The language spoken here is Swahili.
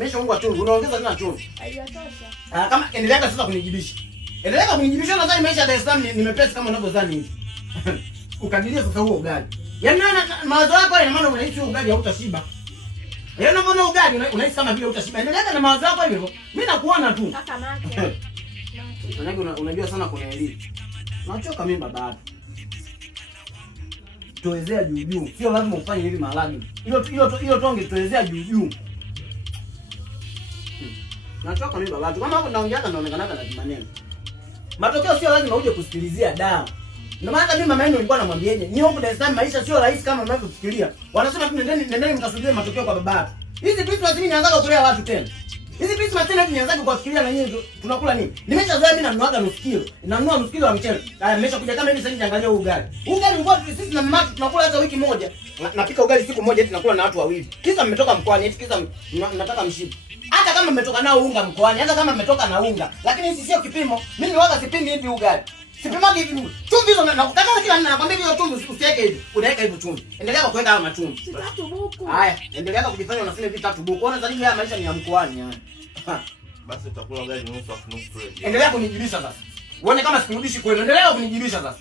imeshaungwa chumvi, unaongeza tena chumvi. Haijatosha. Kama endelea sasa kunijibisha. Endelea kunijibisha, nadhani maisha ya Dar es Salaam ni mepesi kama unavyodhani hivi. Ukadilia sasa huo ugali. Yaani mawazo yako ina maana unaishi ugali hautashiba. Yaani unaona ugali unaishi kama vile hautashiba. Endelea na mawazo yako hivyo. Mimi nakuona tu. Kaka make. Unajua sana kuna elimu. Unachoka mimi baba yako. Toezea juu juu. Sio lazima ufanye hivi maharage. Hilo tonge toezea juu juu. Nachoka mimi baba yako. Kama hapo naongea naonekana na maneno. Matokeo sio lazima uje kusikilizia dawa. Ndio maana mimi mama yenu nilikuwa namwambiaje, ni huko Dar es Salaam maisha sio rahisi kama mnavyofikiria. Wanasema tu nendeni mkasubiri matokeo kwa baba yako. Hizi vitu lazima nianzaga kulea watu tena. Hizi vitu tena nianzaga kufikiria na nyinyi tunakula nini? Nimeshazoea mimi nanuaga nusu kilo. Nanunua nusu kilo ya mchele. Haya nimeshakuja kama hivi sasa niangalia ugali. Ugali ulikuwa sisi na mama tunakula hata wiki moja. Napika ugali siku moja eti nakula na watu wawili. Kisa mmetoka mkoani eti kisa nataka mshibe. Hata kama mmetoka nao unga mkoani, hata kama mmetoka na unga, lakini hizi sio kipimo. Mimi waga sipimi hivi ugali. Sipimagi hivi. Chumvi hizo na kama kila nakwambia hiyo chumvi usiweke hivi. Unaweka hivi chumvi. Endelea kuweka hayo machumvi. Tatu buku. Haya, endelea kujifanya unasema hivi tatu buku. Unaona zaidi haya maisha ni ya mkoani haya. Basi utakula ugali nusu afu nusu. Endelea kunijibisha sasa. Uone kama sikurudishi kweli. Endelea kunijibisha sasa.